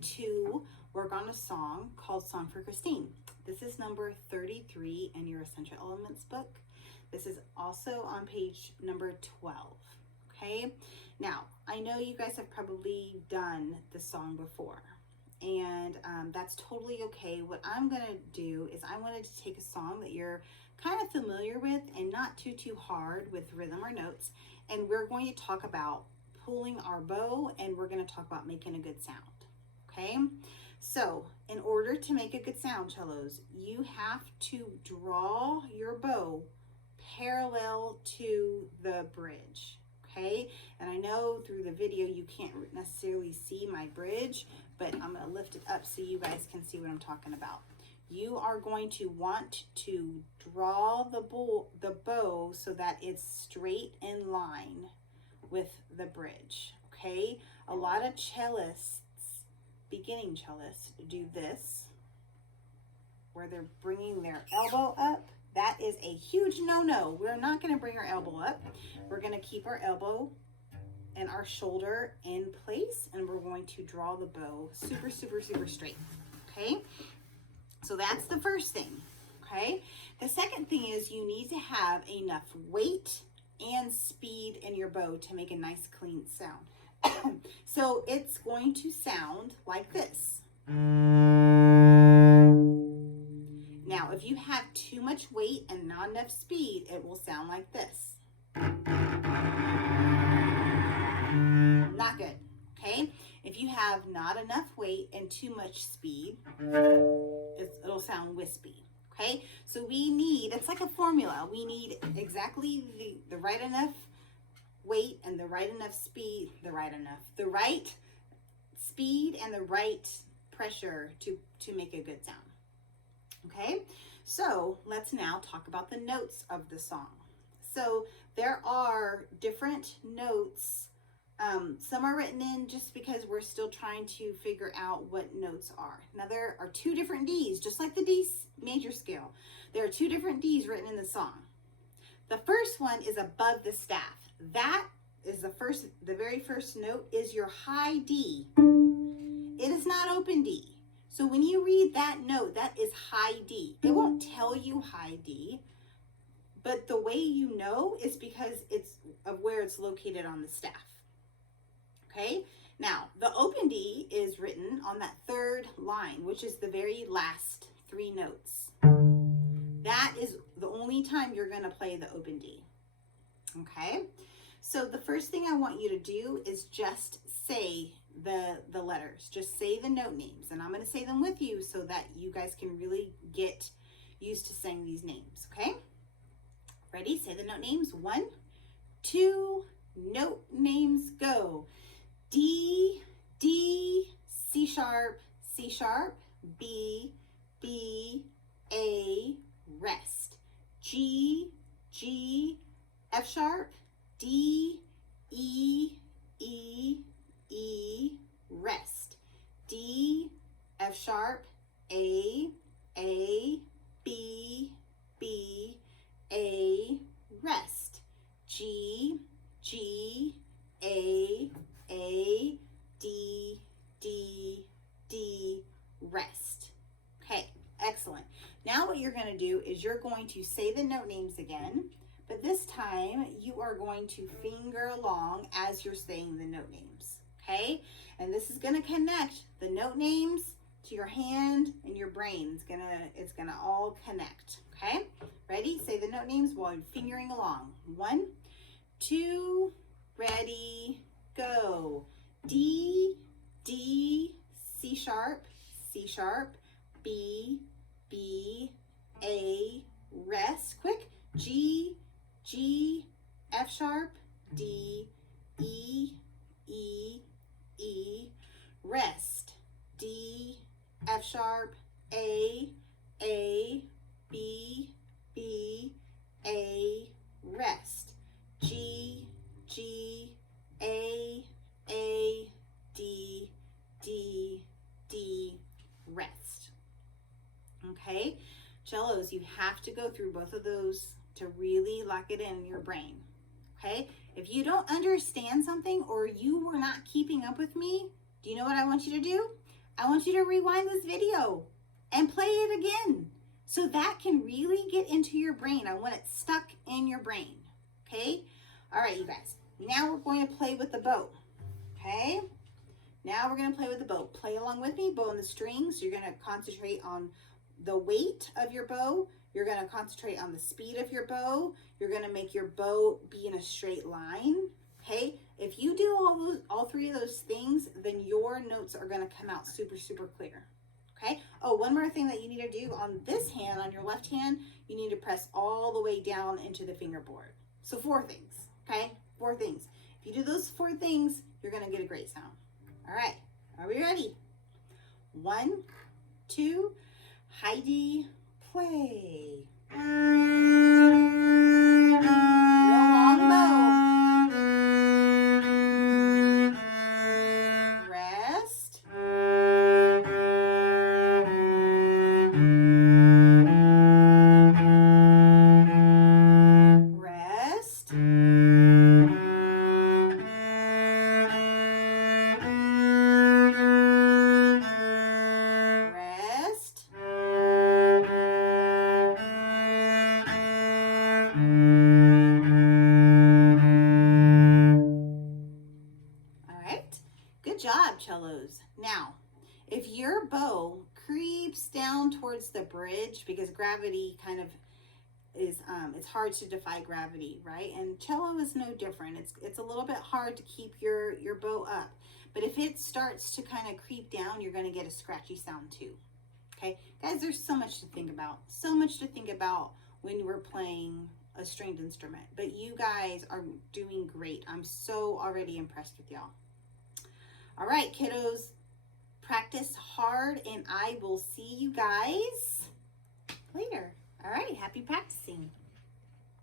to work on a song called Song for Christine. This is number 33 in your Essential Elements book. This is also on page number 12. Okay, now I know you guys have probably done the song before, and that's totally okay. What I'm going to do is I wanted to take a song that you're kind of familiar with and not too hard with rhythm or notes, and we're going to talk about pulling our bow, and we're going to talk about making a good sound. Okay, so in order to make a good sound, cellos, you have to draw your bow parallel to the bridge. Okay, and I know through the video you can't necessarily see my bridge, but I'm going to lift it up so you guys can see what I'm talking about. You are going to want to draw the bow so that it's straight in line with the bridge. Okay, a lot of cellists, beginning cellists, do this where they're bringing their elbow up. That is a huge no-no. We're not going to bring our elbow up. We're going to keep our elbow and our shoulder in place, and we're going to draw the bow super straight. Okay, so that's the first thing. Okay, the second thing is you need to have enough weight and speed in your bow to make a nice clean sound. So it's going to sound like this. Now, if you have too much weight and not enough speed, it will sound like this. Not good, okay? If you have not enough weight and too much speed, it'll sound wispy, okay? So we need, it's like a formula. We need exactly the right enough weight and the right enough speed, the right speed and the right pressure to make a good sound. Okay, so let's now talk about the notes of the song. So there are different notes. Some are written in just because we're still trying to figure out what notes are. Now there are two different Ds, just like the D major scale. There are two different Ds written in the song. The first one is above the staff. That is the very first note is your high D. It is not open D. So when you read that note, that is high D. It won't tell you high D, but the way you know is because it's of where it's located on the staff. Okay, now the open D is written on that third line, which is the very last three notes. That is the only time you're going to play the open D. Okay, so the first thing I want you to do is just say the letters. Just say the note names, and I'm going to say them with you so that you guys can really get used to saying these names. Okay, ready? Say the note names. 1, 2, note names, go. D, D, C sharp, B, B, A, rest. G, G, F sharp, D, E, E, E, rest. D, F sharp, A, B, B, A, rest. G, G, A, D, D, D, rest. Okay, excellent. Now what you're going to do is you're going to say the note names again, but this time you are going to finger along as you're saying the note names. Okay, and this is going to connect the note names to your hand and your brain. It's gonna all connect. Okay, ready? Say the note names while you're fingering along. 1, 2, ready, go. D, D, C sharp, B, B, A, rest. Quick. G, G, F sharp, D, E, E, E, rest. D, F sharp, A, B, B, A, rest. G, G, A, D, D, D, rest. Okay, cellos, you have to go through both of those to really lock it in your brain. Okay, if you don't understand something or you were not keeping up with me, do you know what I want you to do? I want you to rewind this video and play it again so that can really get into your brain. I want it stuck in your brain, okay? All right, you guys. Now we're going to play with the bow, okay? Now we're going to play with the bow. Play along with me, bow and the strings. You're going to concentrate on the weight of your bow. You're going to concentrate on the speed of your bow. You're going to make your bow be in a straight line, okay? If you do all three of those things, then your notes are going to come out super, super clear, okay? Oh, one more thing that you need to do on this hand, on your left hand, you need to press all the way down into the fingerboard. So 4 things, okay? 4 things. If you do those 4 things, you're going to get a great sound. All right, are we ready? 1, 2, Heidi, play. Real long bow. Rest. Rest. Rest. All right, good job, cellos. Now, if your bow creeps down towards the bridge, because gravity kind of is, it's hard to defy gravity, right? And cello is no different. It's a little bit hard to keep your bow up. But if it starts to kind of creep down, you're going to get a scratchy sound too. Okay, guys, there's so much to think about. So much to think about when we're playing a stringed instrument. But you guys are doing great. I'm so already impressed with y'all. All right, kiddos, practice hard, and I will see you guys later. All right, happy practicing.